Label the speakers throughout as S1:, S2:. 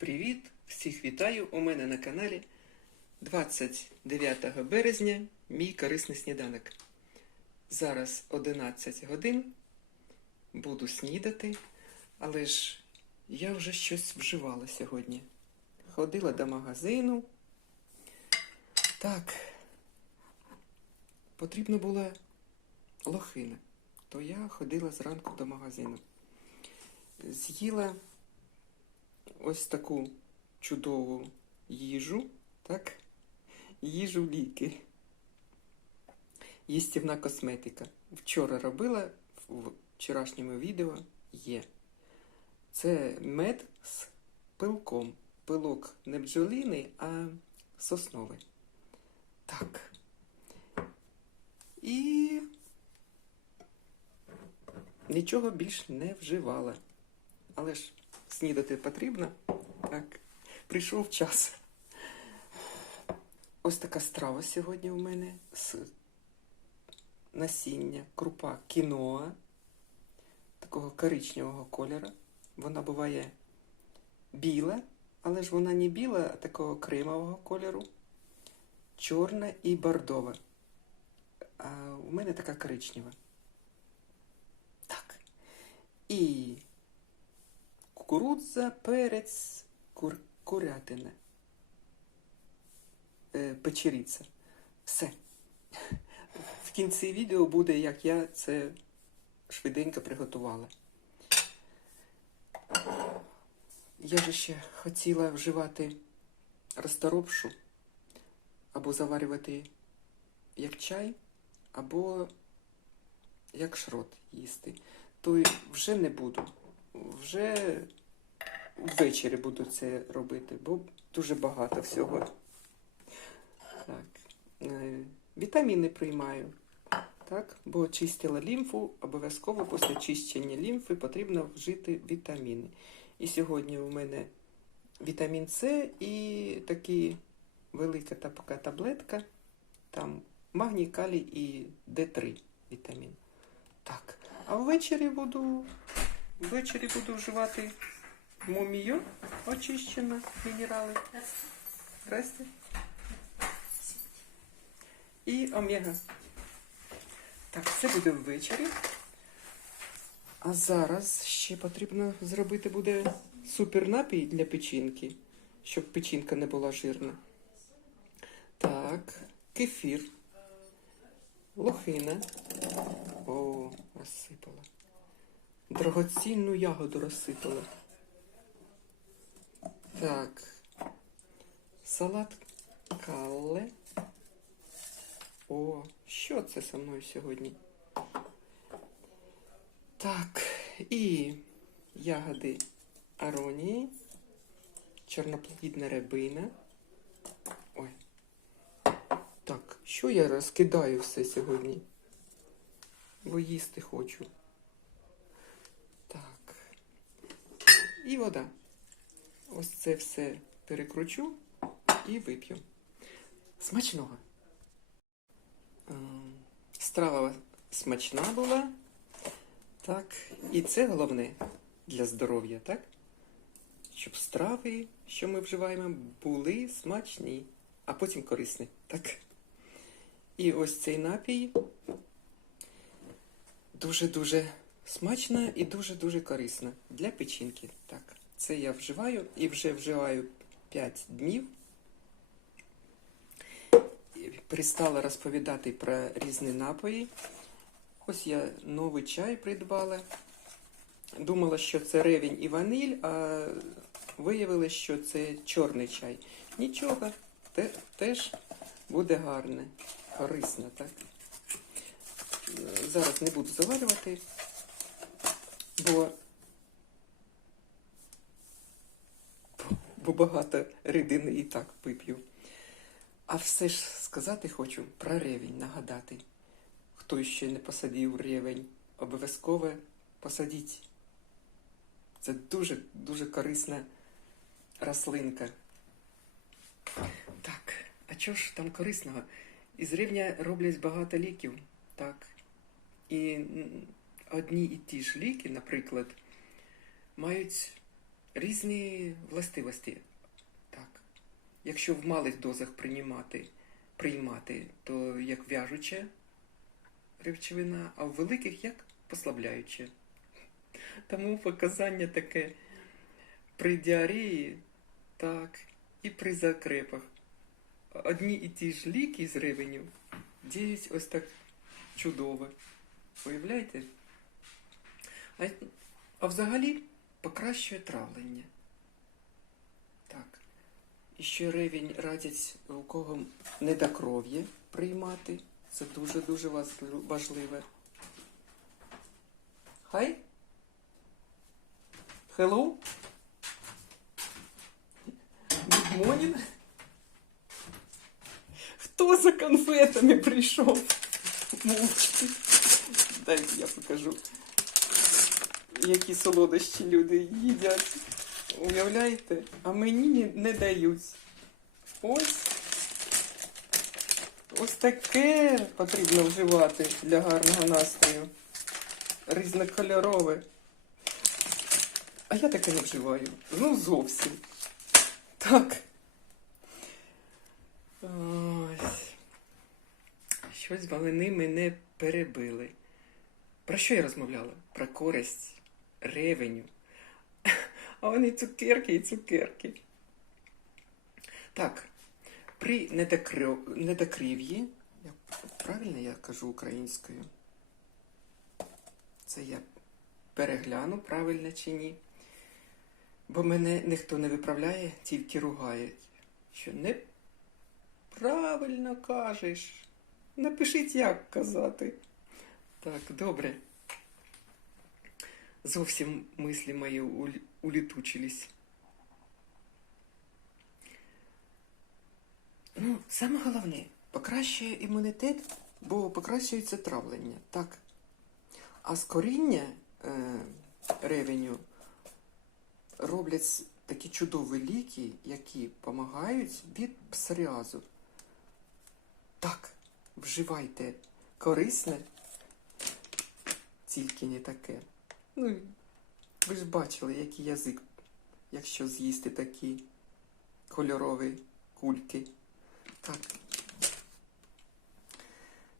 S1: Привіт! Всіх вітаю! У мене на каналі 29 березня мій корисний сніданок. Зараз 11 годин. Буду снідати, але ж я вже щось вживала сьогодні. Ходила до магазину. Так, потрібно була лохина, то я ходила зранку до магазину. З'їла ось таку чудову їжу, так? Їжу ліки. Їстівна косметика. Вчора робила, в вчорашньому відео є. Це мед з пилком. Пилок не бджолиний, а сосновий. Так. І нічого більш не вживала. Але ж снідати потрібно. Так, прийшов час. Ось така страва сьогодні у мене з насіння, крупа кіноа, такого коричневого кольору. Вона буває біла, але ж вона не біла, а такого кремового кольору, чорна і бордова. А у мене така коричнева. Так. І кукурудза, перець, кур, курятина, е, печериця. Все. В кінці відео буде, як я це швиденько приготувала. Я же ще хотіла вживати розторопшу або заварювати як чай, або як шрот їсти. То вже не буду. Вже ввечері буду це робити, бо дуже багато всього. Так. е, Вітаміни приймаю. Так, бо чистила лімфу, обов'язково після чищення лімфи потрібно вжити вітаміни. І сьогодні у мене вітамін С і такі велика така таблетка, там магній, калій і Д3 вітамін. Так, а ввечері буду Ввечері буду вживати мумію очищена, мінерали. Здрасте. І омега. Так, це буде ввечері. А зараз ще потрібно зробити буде супернапій для печінки, щоб печінка не була жирна. Так, кефір, лохина. О, розсипала. Драгоцінну ягоду розсипала. Так. Салат калле. О, що це со мною сьогодні? Так, і ягоди аронії, чорноплідна рябина. Ой. Так, що я розкидаю все сьогодні? Бо їсти хочу. Так. І вода. Ось це все перекручу і вип'ю. Смачного. Ем, Страва смачна була. Так. І це головне для здоров'я, так? Щоб страви, що ми вживаємо, були смачні, а потім корисні. Так. І ось цей напій дуже-дуже смачна і дуже-дуже корисна для печінки. Так, це я вживаю і вже вживаю 5 днів. І Перестала розповідати про різні напої. Ось я новий чай придбала. Думала, що це ревінь і ваниль, а виявилось, що це чорний чай. Нічого, те, теж буде гарне, корисно, так? Зараз не буду заварювати, бо, бо багато рідини і так вип'ю. А все ж сказати хочу про ревень, нагадати. Хто ще не посадив ревень, обов'язково посадіть. Це дуже дуже корисна рослинка. Так, а чого ж там корисного? Із рівня роблять багато ліків, так. І одні і ті ж ліки, наприклад, мають різні властивості. Так. Якщо в малих дозах приймати, приймати, то як в'яжуча речовина, а в великих як послабляюча. Тому показання таке при діареї, так, і при закрепах. Одні і ті ж ліки з ревеню діють ось так чудово. Уявляєте? А, а взагалі покращує травлення. Так. І ще ревень радять у кого недокров'я приймати. Це дуже-дуже важливе. Хай? Hello? Good? Хто за конфетами прийшов? Мовчки. Дайте я покажу. Які солодощі люди їдять. Уявляєте? А мені не- дають. Ось. Ось таке потрібно вживати для гарного настрою. Різнокольорове. А я таке не вживаю. Ну, зовсім. Так. Ось. Щось вони мене перебили. Про що я розмовляла? Про користь, ревеню. А вони цукерки і цукерки. Так, при недокрив... недокрив'ї, правильно я кажу українською? Це я перегляну, правильно чи ні. Бо мене ніхто не виправляє, тільки ругають. Що не правильно кажеш. Напишіть, як казати. Так, добре. Зовсім мислі мої улітучились. Ну, саме головне, покращує імунітет, бо покращується травлення, так. А з коріння е, ревеню роблять такі чудові ліки, які допомагають від псоріазу. Так, вживайте корисне, тільки не таке. Ну, ви ж бачили, який язик, якщо з'їсти такі кольорові кульки. Так.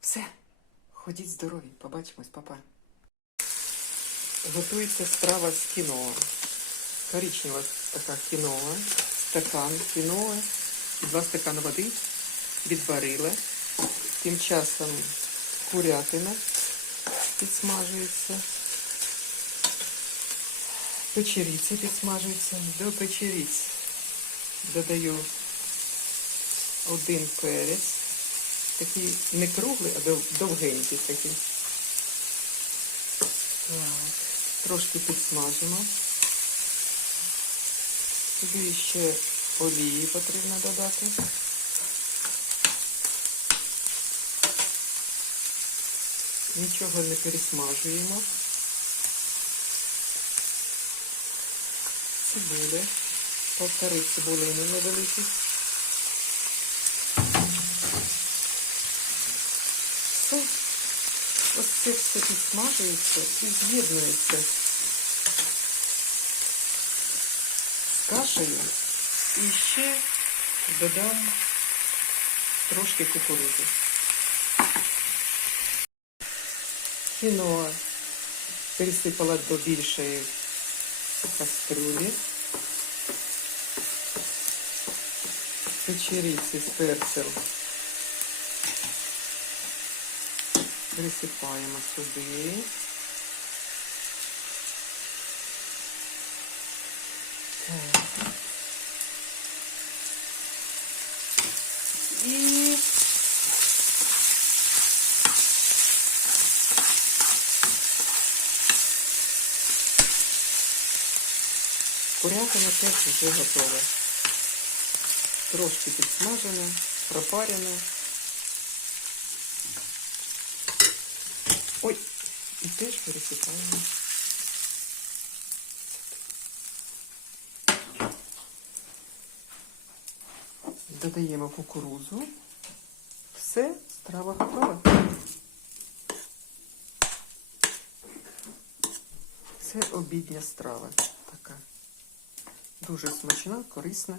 S1: Все. Ходіть здорові. Побачимось, папа. Готується страва з кіноа. Коричнева така кіноа, стакан кіноа і два стакани води відварила. Тим часом курятина підсмажується. Печериця підсмажується. До печериць додаю один перець. Такий не круглий, а довгенький такий. Так, трошки підсмажимо. Сюди ще олії потрібно додати. Нічого не пересмажуємо. Цибуля. Повтори цибулини невеликі. Все. Ось це все підсмажується і з'єднується з кашею. І ще додам трошки кукурудзи. Кіно пересипала до більшої кастрюлі. Печериці з перцем присипаємо сюди. Так. І курятина теж вже готова. Трошки підсмажена, пропарена. Ой, і теж пересипаємо. Додаємо кукурузу. Все, страва готова. Це обідня страва. Дуже смачна, корисна.